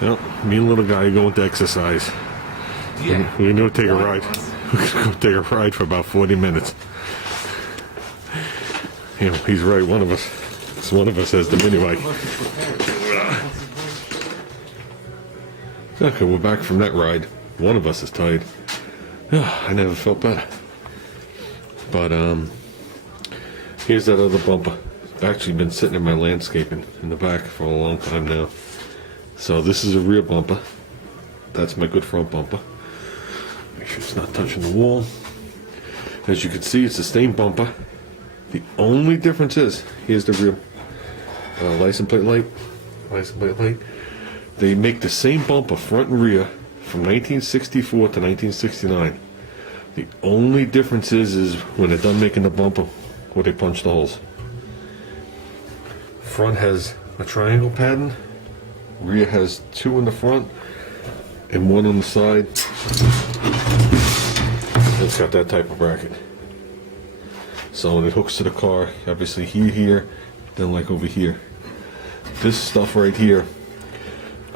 Well, me and little guy are going to exercise. Yeah. We're going to take a ride. We're going to go take a ride for about 40 minutes. You know, he's right, one of us has the mini bike. Okay, we're back from that ride. One of us is tired. I never felt better. But, here's that other bumper. It's actually been sitting in my landscaping in the back for a long time now. So this is a rear bumper. That's my good front bumper. Make sure it's not touching the wall. As you can see, it's the same bumper. The only difference is, here's the rear license plate light. They make the same bumper, front and rear, from 1964 to 1969. The only difference is when they're done making the bumper, where they punch the holes. Front has a triangle pattern. Rear has two in the front and one on the side. It's got that type of bracket. So when it hooks to the car, obviously here, then like over here. This stuff right here,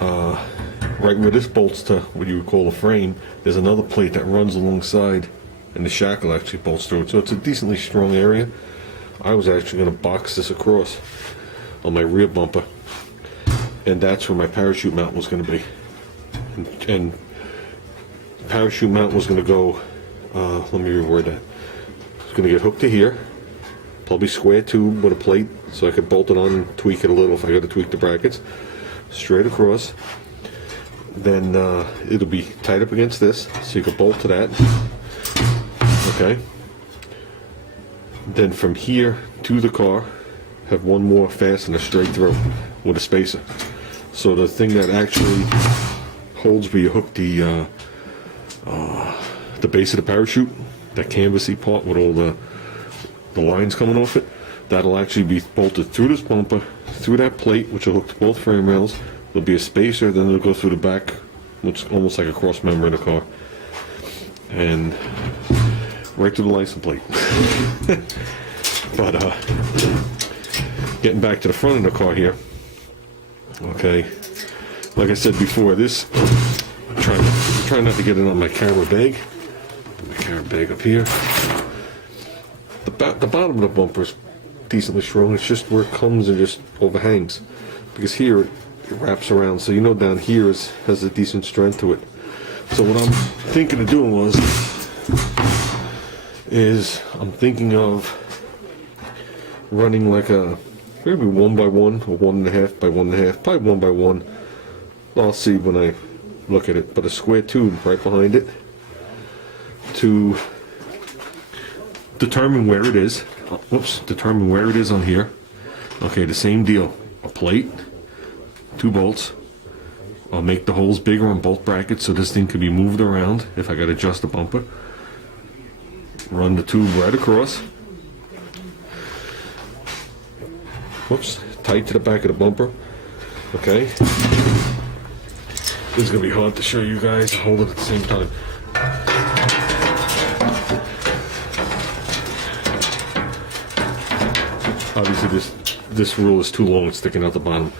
right where this bolts to what you would call a frame, there's another plate that runs alongside, and the shackle actually bolts through it. So it's a decently strong area. I was actually going to box this across on my rear bumper, and that's where my parachute mount was going to be. And parachute mount was going to go, let me reword that. It's going to get hooked to here, probably square tube with a plate, so I could bolt it on and tweak it a little if I got to tweak the brackets. Straight across. Then it'll be tied up against this, so you could bolt to that. Okay. Then from here to the car, have one more fastener straight through with a spacer. So the thing that actually holds where you hook the base of the parachute, that canvasy part with all the lines coming off it, that'll actually be bolted through this bumper, through that plate, which will hook to both frame rails. There'll be a spacer, then it'll go through the back, which is almost like a cross member in the car, and right to the license plate. But getting back to the front of the car here, okay, like I said before, this, trying not to get it on my camera bag. My camera bag up here. The bottom of the bumper is decently strong. It's just where it comes and just overhangs, because here it wraps around, so you know down here has a decent strength to it. So what I'm thinking of doing I'm thinking of running like a maybe 1x1 or 1.5 by 1.5, probably 1 by 1. I'll see when I look at it, but a square tube right behind it to determine where it is. Determine where it is on here. Okay, the same deal. A plate, 2 bolts. I'll make the holes bigger on both brackets so this thing can be moved around if I got to adjust the bumper. Run the tube right across. Tight to the back of the bumper. Okay. This is going to be hard to show you guys. Hold it at the same time. Obviously this rule is too long, it's sticking out the bottom.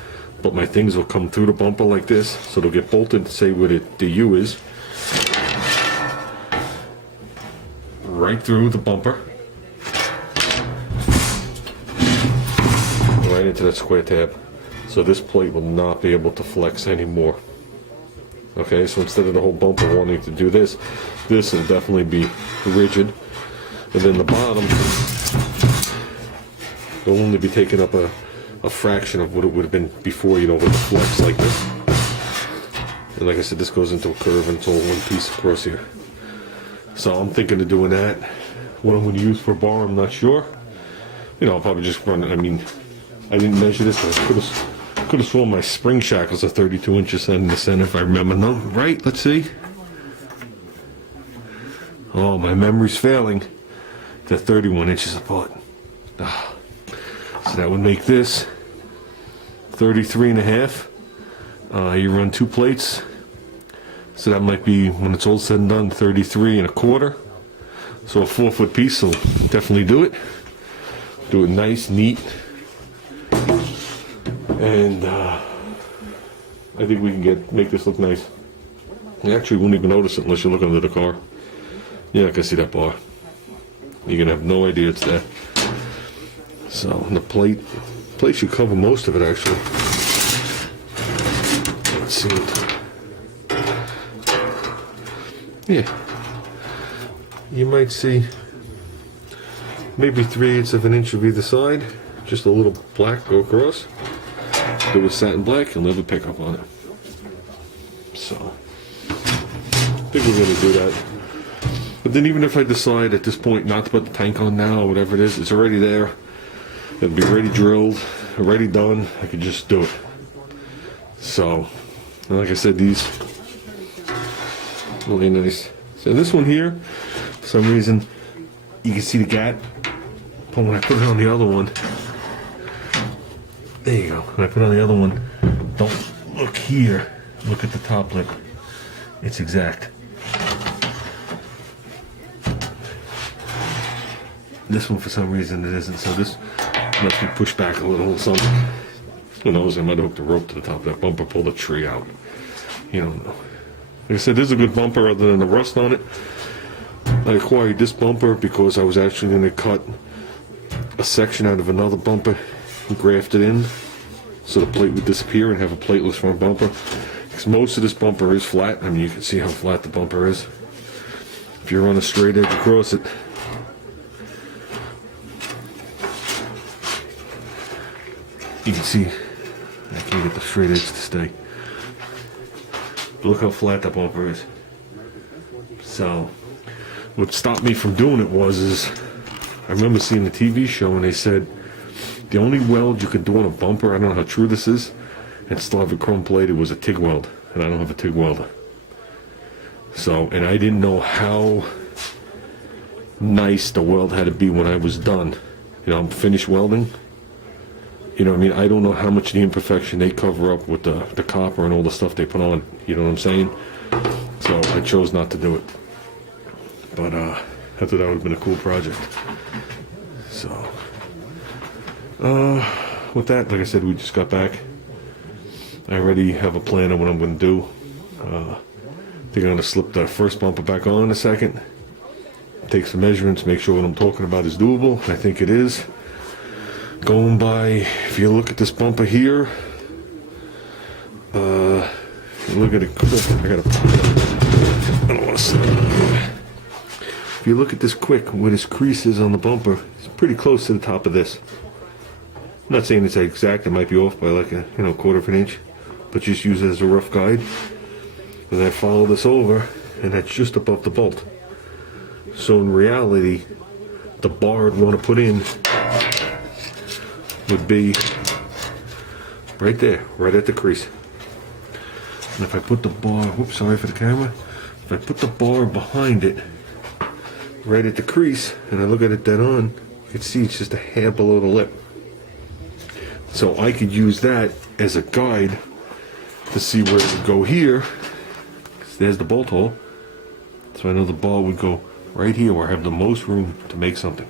But my things will come through the bumper like this, so they'll get bolted to say where the U is. Right through the bumper. Right into that square tab. So this plate will not be able to flex anymore. Okay, so instead of the whole bumper wanting to do this will definitely be rigid. And then the bottom will only be taking up a fraction of what it would have been before, you know, with the flex like this. And like I said, this goes into a curve and it's all one piece across here. So I'm thinking of doing that. What I'm going to use for a bar, I'm not sure. You know, I'll probably just run it. I mean, I didn't measure this, but I could have sworn my spring shackles are 32 inches in the center, if I remember. No, right? Let's see. Oh, my memory's failing. They're 31 inches apart. So that would make this 33.5. You run 2 plates. So that might be, when it's all said and done, 33.25. So a 4-foot piece will definitely do it. Do it nice, neat. And I think we can make this look nice. You actually won't even notice it unless you look under the car. Yeah, I can see that bar. You're gonna have no idea it's there. So the plate should cover most of it actually. Let's see it. Yeah. You might see maybe 3/8 of an inch of either side. Just a little black go across. Do with satin black and leave a pickup on it. So I think we're gonna do that. But then even if I decide at this point not to put the tank on now or whatever it is, it's already there. It'll be ready drilled, already done. I could just do it. So, and like I said, these really nice. So this one here, for some reason, you can see the gap. But when I put it on the other one, there you go. When I put it on the other one, don't look here. Look at the top lip. It's exact. This one, for some reason, it isn't. So this must be pushed back a little or something. Who knows? I might have hooked a rope to the top of that bumper, pulled a tree out. You don't know. Like I said, this is a good bumper other than the rust on it. I acquired this bumper because I was actually going to cut a section out of another bumper and graft it in so the plate would disappear and have a plateless front bumper. Because most of this bumper is flat. I mean, you can see how flat the bumper is. If you run a straight edge across it, you can see I can't get the straight edge to stay. But look how flat that bumper is. So what stopped me from doing it is I remember seeing the TV show and they said the only weld you could do on a bumper, I don't know how true this is, and still have it chrome plated, was a TIG weld, and I don't have a TIG welder. So, and I didn't know how nice the weld had to be when I was done. You know, I'm finished welding. You know what I mean? I don't know how much of the imperfection they cover up with the copper and all the stuff they put on. You know what I'm saying? So I chose not to do it. But I thought that would have been a cool project. So, with that, like I said, we just got back. I already have a plan on what I'm going to do. I think I'm going to slip the first bumper back on in a second. Take some measurements, make sure what I'm talking about is doable. I think it is. Going by, if you look at this bumper here, look at it. I don't want to. If you look at this quick, where this crease is on the bumper, it's pretty close to the top of this. I'm not saying it's exact. It might be off by like a quarter of an inch, but just use it as a rough guide. And then I follow this over, and that's just above the bolt. So in reality, the bar I'd want to put in would be right there, right at the crease. And if I put the bar, whoops, sorry for the camera. If I put the bar behind it, right at the crease, and I look at it dead on, you can see it's just a hair below the lip. So I could use that as a guide to see where it would go here. There's the bolt hole. So I know the bar would go right here where I have the most room to make something.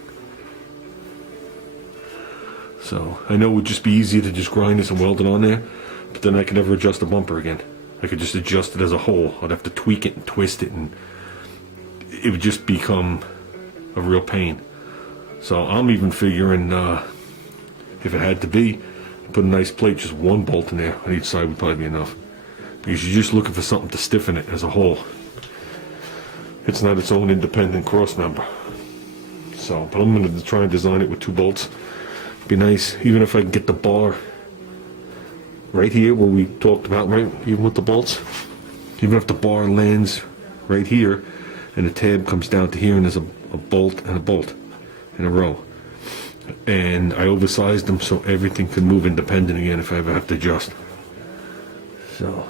So I know it would just be easier to just grind this and weld it on there, but then I could never adjust the bumper again. I could just adjust it as a whole. I'd have to tweak it and twist it, and it would just become a real pain. So I'm even figuring if it had to be, put a nice plate, just one bolt in there on each side would probably be enough. Because you're just looking for something to stiffen it as a whole. It's not its own independent cross member. So, but I'm going to try and design it with 2 bolts. Be nice, even if I can get the bar right here where we talked about, right, even with the bolts. Even if the bar lands right here and the tab comes down to here and there's a bolt and a bolt in a row. And I oversized them so everything can move independent again if I ever have to adjust. So